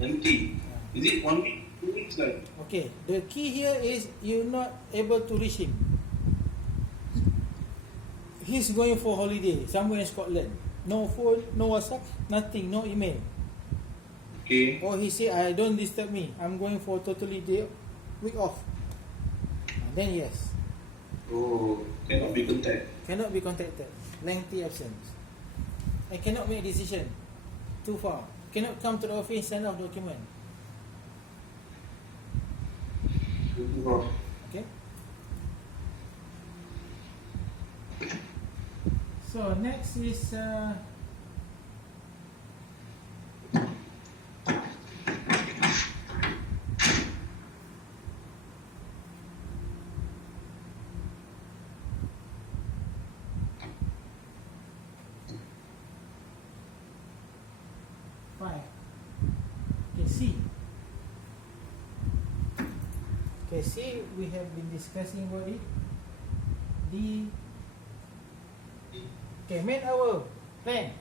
empty. Is it 1 week, 2 weeks like? Okay, the key here is you're not able to reach him. He's going for holiday somewhere in Scotland. No phone, no WhatsApp, nothing, no email. Okay. Or he say, I don't disturb me. I'm going for totally week off. Then yes. Oh, cannot be contacted. Cannot be contacted. Lengthy absence. I cannot make decision. Too far. Cannot come to the office, send off document. Okay. So next is five. Okay, C. Okay, C we have been discussing about it. D. Okay, man-hour plan.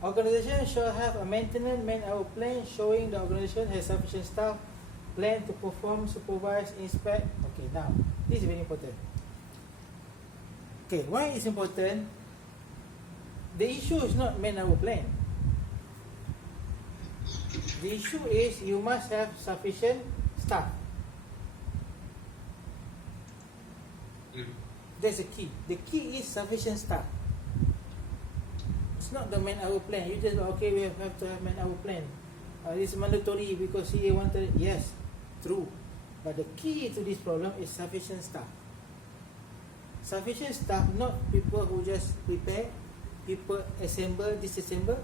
Organization shall have a maintenance man-hour plan showing the organization has sufficient staff, plan to perform, supervise, inspect. Okay, now this is very important. Okay, why is important? The issue is not man-hour plan. The issue is you must have sufficient staff. That's the key. The key is sufficient staff. It's not the man-hour plan. You just okay, we have to have man-hour plan. It's mandatory because CA wanted it. Yes, true. But the key to this problem is sufficient staff. Sufficient staff, not people who just prepare, people assemble, disassemble,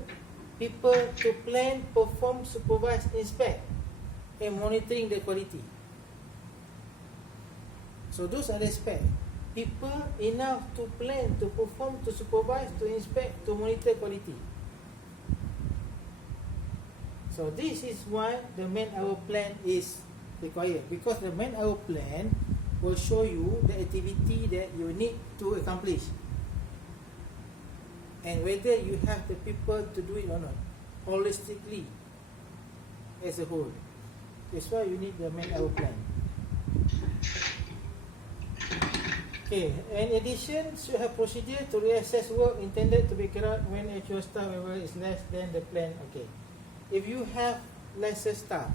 people to plan, perform, supervise, inspect, and monitoring the quality. So those are the aspects. People enough to plan, to perform, to supervise, to inspect, to monitor quality. So this is why the man-hour plan is required, because the man-hour plan will show you the activity that you need to accomplish and whether you have the people to do it or not, holistically as a whole. That's why you need the man-hour plan. Okay, in addition, should have procedure to reassess work intended to be carried out when actual staff level is less than the plan. Okay, if you have lesser staff,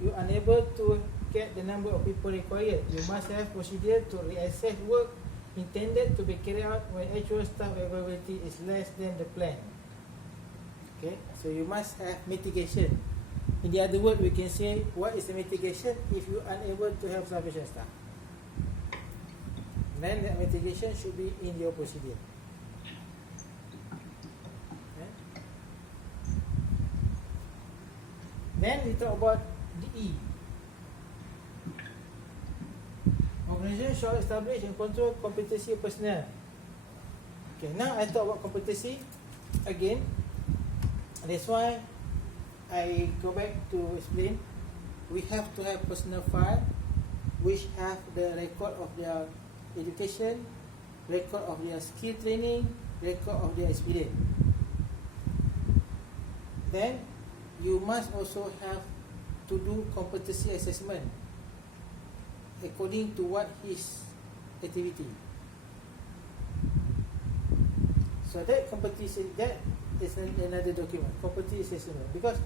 you are unable to get the number of people required, you must have procedure to reassess work intended to be carried out when actual staff availability is less than the plan. Okay, so you must have mitigation. In the other word, we can say what is the mitigation if you are unable to have sufficient staff. Then that mitigation should be in your procedure. Okay. Then we talk about the E. Organization shall establish and control competency of personnel. Okay, now I talk about competency again. That's why I go back to explain. We have to have personnel file which have the record of their education, record of their skill training, record of their experience. Then you must also have to do competency assessment according to what his activity. So that competency, that is another document, competency assessment, because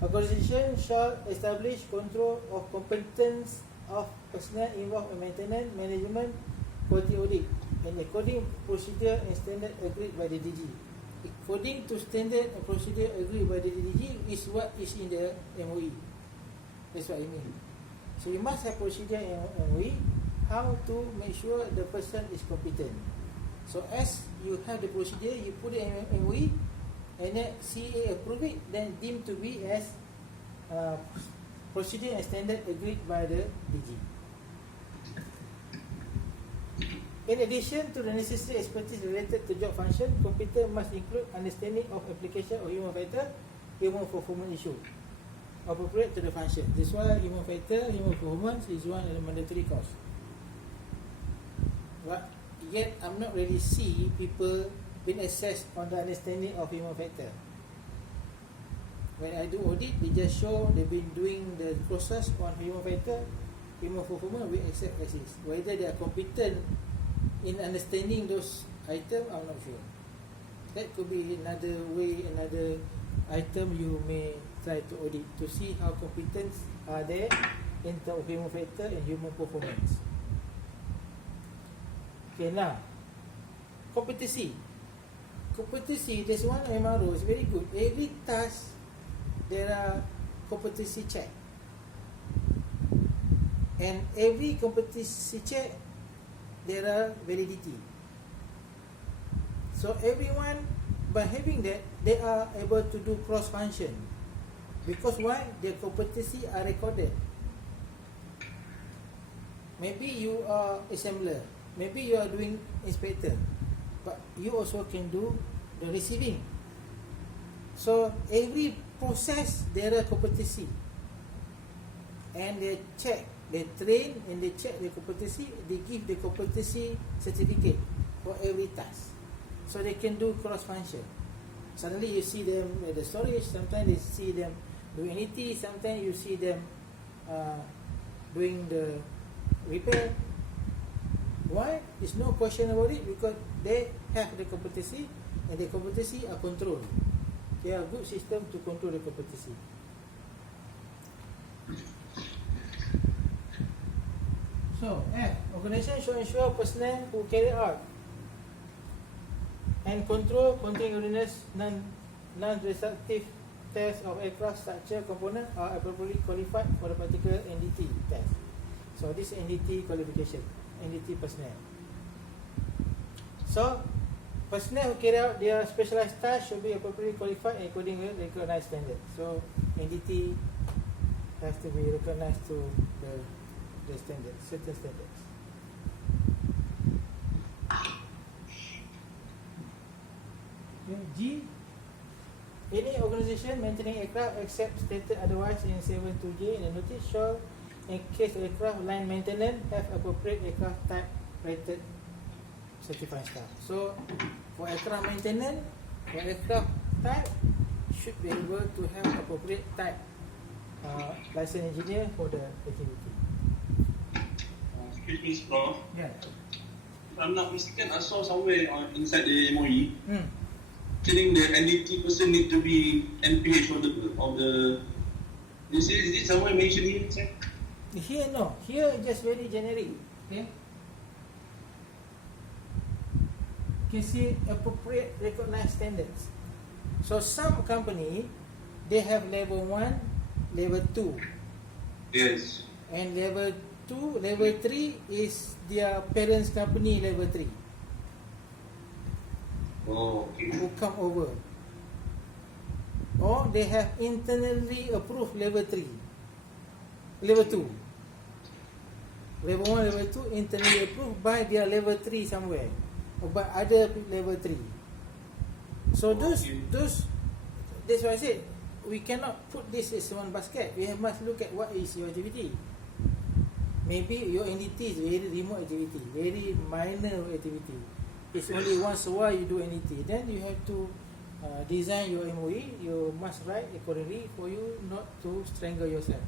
organization shall establish control of competence of personnel involved in maintenance, management, quality audit, and according procedure and standard agreed by the DG. According to standard and procedure agreed by the DG is what is in the MOE. That's what I mean. So you must have procedure in MOE how to make sure the person is competent. So as you have the procedure, you put it in MOE, and then CA approve it, then deemed to be as procedure and standard agreed by the DG. In addition to the necessary expertise related to job function, competence must include understanding of application of human factor, human performance issue, appropriate to the function. This is why human factor, human performance is one of the mandatory course. But yet I'm not really see people being assessed on the understanding of human factor. When I do audit, they just show they've been doing the process on human factor, human performance, we accept as is. Whether they are competent in understanding those items, I'm not sure. That could be another way, another item you may try to audit to see how competent are there in terms of human factor and human performance. Okay, now competency. Competency, there's one MRO is very good. Every task there are competency check, and every competency check there are validity. So everyone, by having that, they are able to do cross function. Because why? Their competency are recorded. Maybe you are assembler, maybe you are doing inspector, but you also can do the receiving. So every process there are competency, and they check, they train and they check the competency. They give the competency certificate for every task, so they can do cross function. Suddenly you see them at the storage, sometimes you see them doing NET, sometimes you see them doing the repair. Why? There's no question about it, because they have the competency, and the competency are controlled. They are good system to control the competency. So, organization should ensure personnel who carry out and control readiness, non-destructive tests of aircraft structure component are appropriately qualified for the particular NDT test. So, this NDT qualification, NDT personnel. So, personnel who carry out their specialized tasks should be appropriately qualified according to recognized standards. So, NDT has to be recognized to the standards, certain standards. Okay, G. Any organization maintaining aircraft except stated otherwise in 72J in the notice shall, in case aircraft line maintenance, have appropriate aircraft type rated certified staff. So, for aircraft maintenance, for aircraft type, should be able to have appropriate type licensed engineer for the activity. Excuse me, Prof. Yeah. If I'm not mistaken, I saw somewhere inside the MOE telling the NDT person need to be NPH holder of the. Is it somewhere mentioned here? Inside? Here no. Here just very generic. Okay. You see appropriate recognized standards. So some company they have level 1, level 2. Yes. And level 2, level 3 is their parents company level 3. Oh, okay. Who come over. Or they have internally approved level 3. Level 2. Level 1, level 2 internally approved by their level 3 somewhere. Or by other level 3. So those that's why I said we cannot put this as one basket. We must look at what is your activity. Maybe your NDT is very remote activity, very minor activity. It's only once a while you do NDT. Then you have to design your MOE. You must write accordingly for you not to strangle yourself.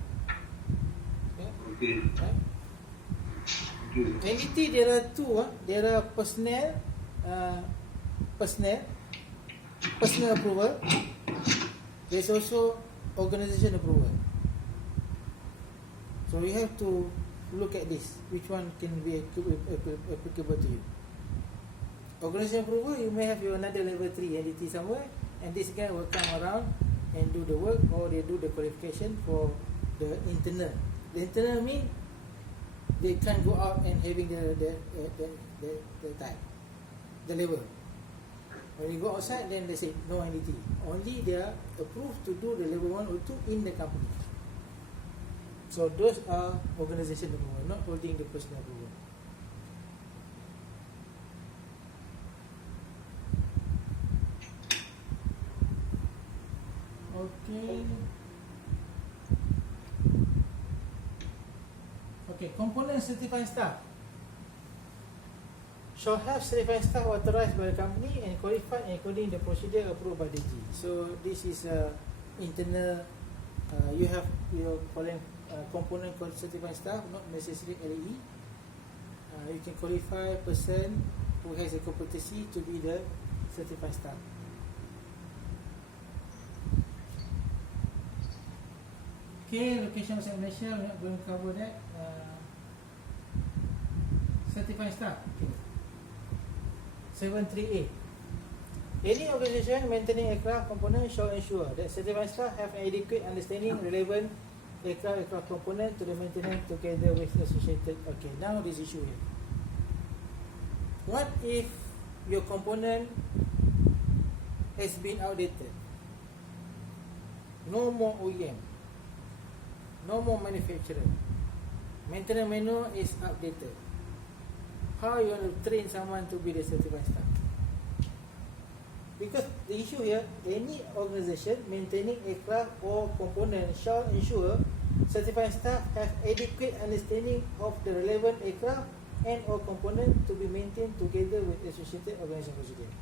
Okay. Right? NDT there are two. There are personnel approval. There's also organization approval. So you have to look at this. Which one can be applicable to you? Organization approval, you may have your another level 3 NDT somewhere, and this guy will come around and do the work, or they do the qualification for the internal. The internal mean they can't go out and having the type, the level. When you go outside, then they say no NDT. Only they are approved to do the level 1 or 2 in the company. So those are organization approval, not holding the personal approval. Okay. Okay, component certified staff shall have certified staff authorized by the company and qualified according to the procedure approved by the G. So this is internal. You have your following component called certified staff, not necessarily LAE. You can qualify a person who has a competency to be the certified staff. Okay, location outside Malaysia, we're not going to cover that. Certified staff. Okay. 73A. Any organisation maintaining aircraft components shall ensure that certified staff have an adequate understanding relevant aircraft component to the maintenance together with associated. Okay, now this issue here. What if your component has been outdated? No more OEM, no more manufacturer, maintenance manual is outdated. How you want to train someone to be the certified staff? Because the issue here, any organisation maintaining aircraft or component shall ensure certified staff have adequate understanding of the relevant aircraft and or component to be maintained together with associated organisation procedure.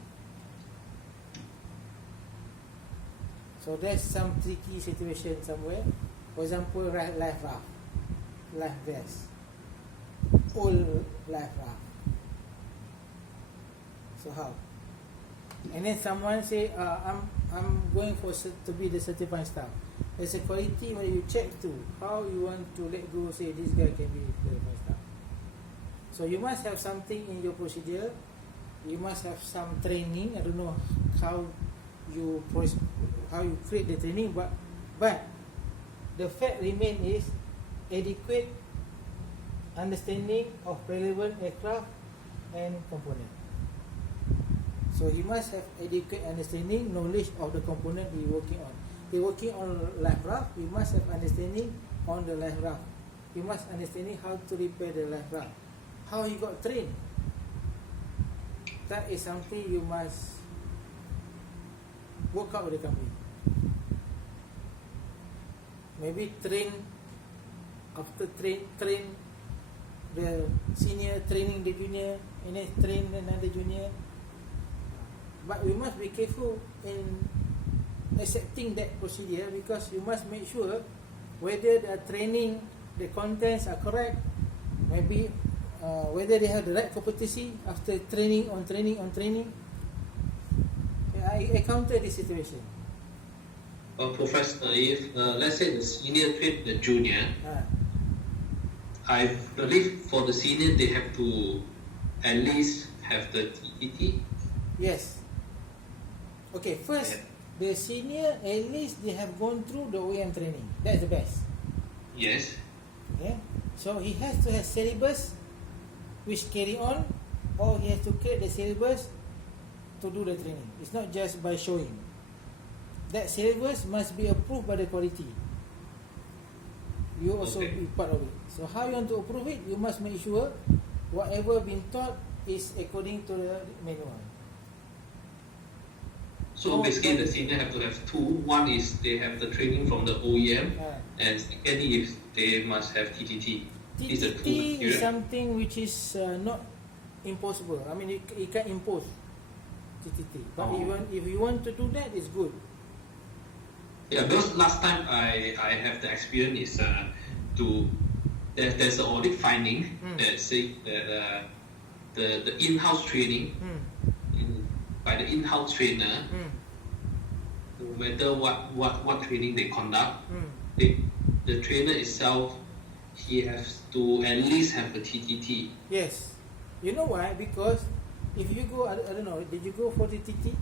So there's some tricky situation somewhere. For example, life raft, life vest, old life raft. So how? And then someone say, I'm going for to be the certified staff. There's a quality when you check to how you want to let go. Say this guy can be certified staff. So you must have something in your procedure. You must have some training. I don't know how you create the training, but the fact remain is adequate understanding of relevant aircraft and component. So he must have adequate understanding, knowledge of the component he working on. He working on life raft, he must have understanding on the life raft. He must understanding how to repair the life raft. How he got trained. That is something you must work out with the company. Maybe train the senior, training the junior, and then train another junior. But we must be careful in accepting that procedure, because you must make sure whether the training, the contents are correct, maybe whether they have the right competency after training on training. I encountered this situation. Professor, if let's say the senior train the junior, I believe for the senior they have to at least have the TET. Yes. Okay, first, the senior, at least they have gone through the OEM training. That's the best. Yes. Okay. So he has to have syllabus which carry on, or he has to create the syllabus to do the training. It's not just by showing. That syllabus must be approved by the quality. You also be part of it. So how you want to approve it? You must make sure whatever been taught is according to the manual. So basically the senior have to have two. One is they have the training from the OEM, and secondly is they must have TTT. TTT is something which is not impossible. I mean, you can't impose TTT. But if you want to do that, it's good. Yeah, because last time I have the experience is there's an audit finding that say that the in-house training by the in-house trainer, no matter what training they conduct, the trainer itself, he has to at least have a TTT. Yes. You know why? Because if you go, I don't know, did you go for TTT?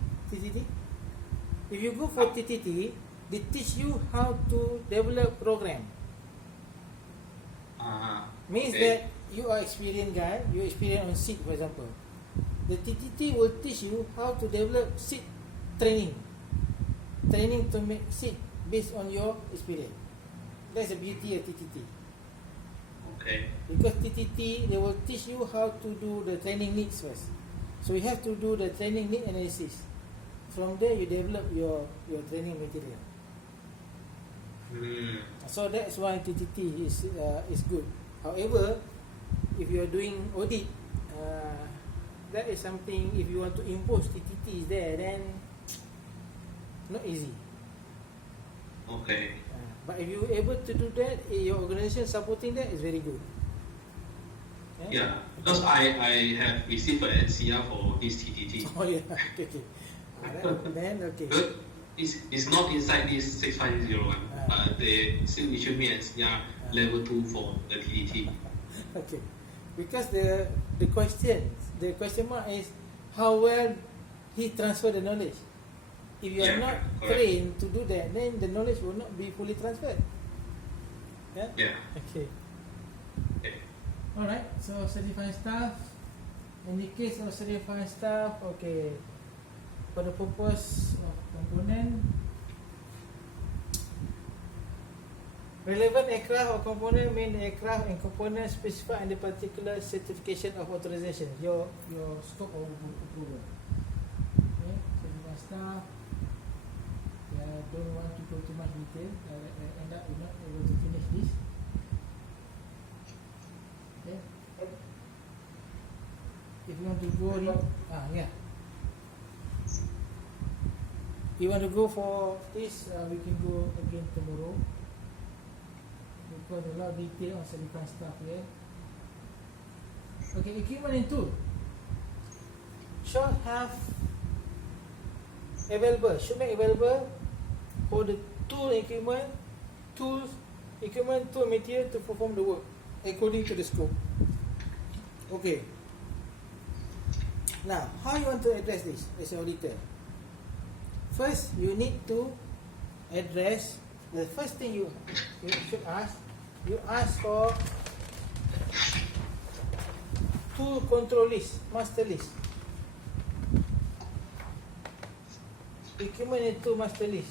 If you go for TTT, they teach you how to develop program. Means that you are experienced guy, you experience on seat, for example. The TTT will teach you how to develop seat training to make seat based on your experience. That's the beauty of TTT. Okay. Because TTT, they will teach you how to do the training needs first. So you have to do the training need analysis. From there, you develop your training material. So that's why TTT is good. However, if you are doing audit, that is something, if you want to impose TTT is there, then not easy. Okay. But if you're able to do that, your organization supporting that is very good. Yeah, because I have received an NCR for this TTT. Oh yeah, okay. Then okay. But it's not inside this 6501. They still issued me NCR level 2 for the TTT. Okay, because the question mark is how well he transfer the knowledge. If you are not trained to do that, then the knowledge will not be fully transferred. Yeah. Yeah. Okay. Alright. So certified staff. In the case of certified staff, okay. For the purpose of component, relevant aircraft or component mean aircraft and component specified in the particular certification of authorization. Your scope of approval. Okay, certified staff. Yeah, don't want to go too much detail. End up we're not able to finish this. Okay. If you want to go, yeah. You want to go for this? We can go again tomorrow. Because a lot of detail on certified stuff here. Okay, equipment and tool should have available. Should make available for the tool material to perform the work according to the scope. Okay. Now, how you want to address this as an auditor? First, you need to address the first thing you should ask. You ask for tool control list, master list. Equipment and tool master list.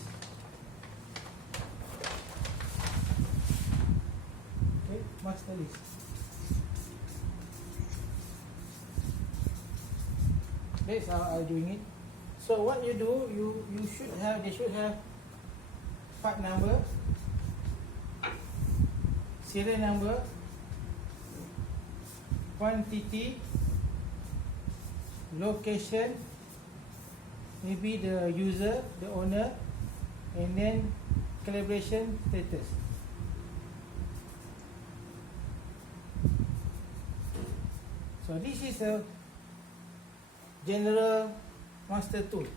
Okay, master list. That's how I'm doing it. So what you do, they should have part number, serial number, quantity, location, maybe the user, the owner, and then calibration status. So this is a general master tool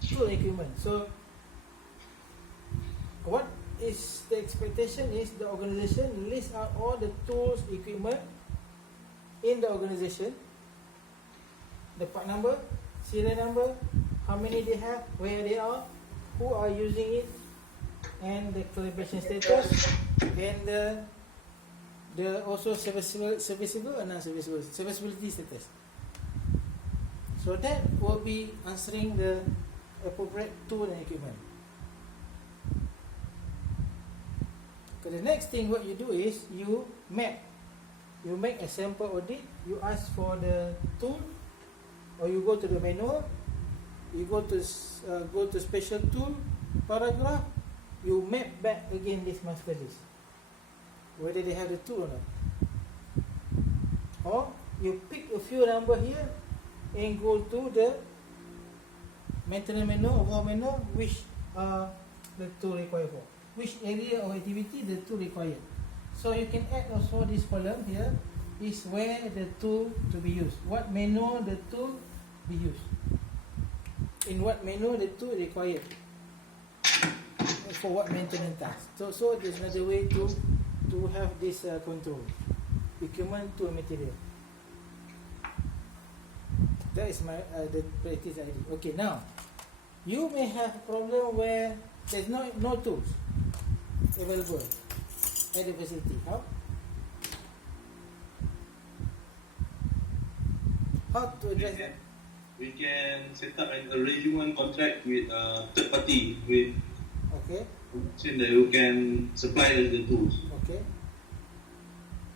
equipment. So what is the expectation is the organization list out all the tools, equipment in the organization, the part number, serial number, how many they have, where they are, who are using it, and the calibration status, and the also serviceable or non-serviceable, serviceability status. So that will be answering the appropriate tool and equipment. Okay, the next thing what you do is you map. You make a sample audit. You ask for the tool, or you go to the manual. You go to special tool paragraph. You map back again this master list, whether they have the tool or not. Or you pick a few number here and go to the maintenance manual, overall manual, which the tool required for, which area of activity the tool required. So you can add also this column here is where the tool to be used, what manual the tool be used, in what manual the tool required, for what maintenance task. So there's another way to have this control, equipment tool material. That is my the practice I did. Okay, now you may have a problem where there's no tools available at the facility. How to address that? We can set up an arrangement contract with third party with so that you can supply the tools. Okay.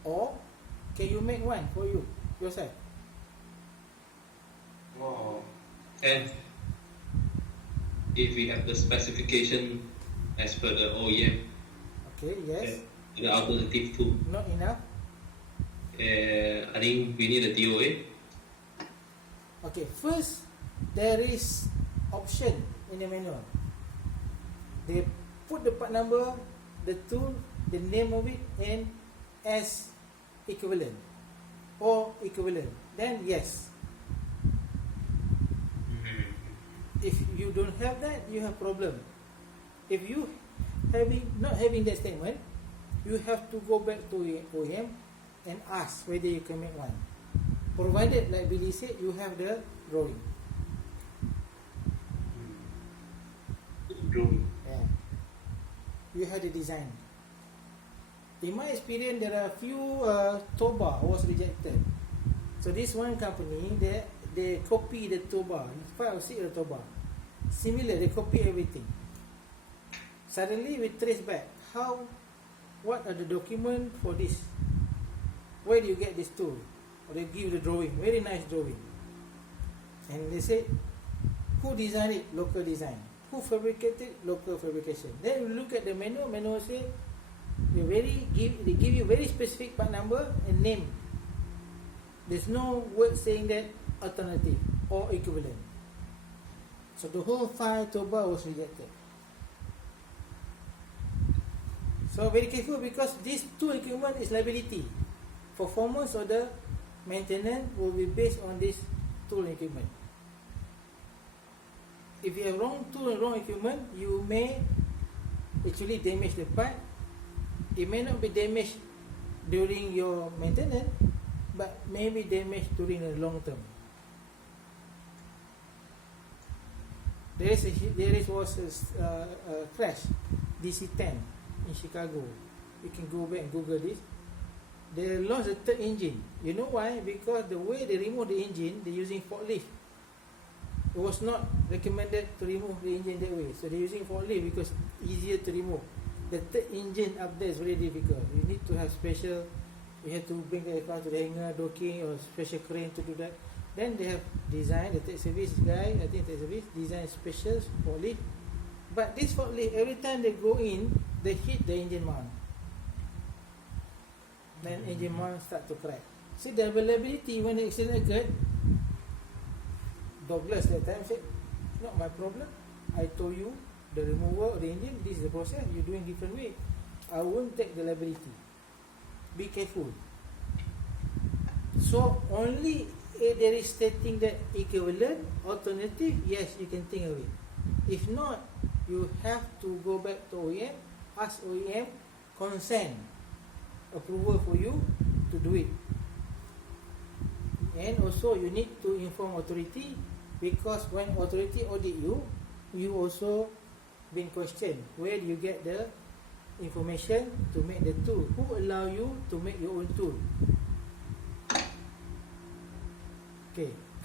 Or can you make one for you yourself? Oh. And if we have the specification as per the OEM, okay, yes. The alternative tool. Not enough. I think we need a DOA. Okay, first there is option in the manual. The put the part number, the tool, the name of it, and as equivalent or equivalent, then yes. If you don't have that, you have problem. If you not having that statement, you have to go back to OEM and ask whether you can make one. Provided, like Billy said, you have the drawing. Yeah. You have the design. In my experience, there are few Toba was rejected. So this one company, they copy the Toba, 5 or 6 Toba. Similar, they copy everything. Suddenly we trace back what are the documents for this? Where do you get this tool? Or they give the drawing, very nice drawing. And they say, who designed it? Local design. Who fabricated? Local fabrication. Then you look at the manual say, they give you very specific part number and name. There's no word saying that alternative or equivalent. So the whole file Toba was rejected. So very careful, because this tool equipment is liability. Performance of the maintenance will be based on this tool equipment. If you have wrong tool and wrong equipment, you may actually damage the part. It may not be damaged during your maintenance, but may be damaged during the long term. There was a crash, DC-10 in Chicago. You can go back and Google this. They lost the third engine. You know why? Because the way they remove the engine, they're using forklift. It was not recommended to remove the engine that way. So they're using forklift because easier to remove. The third engine up there is very difficult. You need to have special, you have to bring the aircraft to the hangar, docking, or special crane to do that. Then they have designed, the tech service guy, I think tech service, design special forklift. But this forklift, every time they go in, they hit the engine mount. Then engine mount start to crack. See, the availability when the accident occurred, Douglas that time said, not my problem. I told you the removal of the engine, this is the process, you're doing different way. I won't take the liability. Be careful. So only if there is stating that equivalent, alternative, yes, you can think of it. If not, you have to go back to OEM, ask OEM consent, approval for you to do it. And also you need to inform authority, because when authority audit you, you also been questioned. Where do you get the information to make the tool? Who allow you to make your own tool? Okay.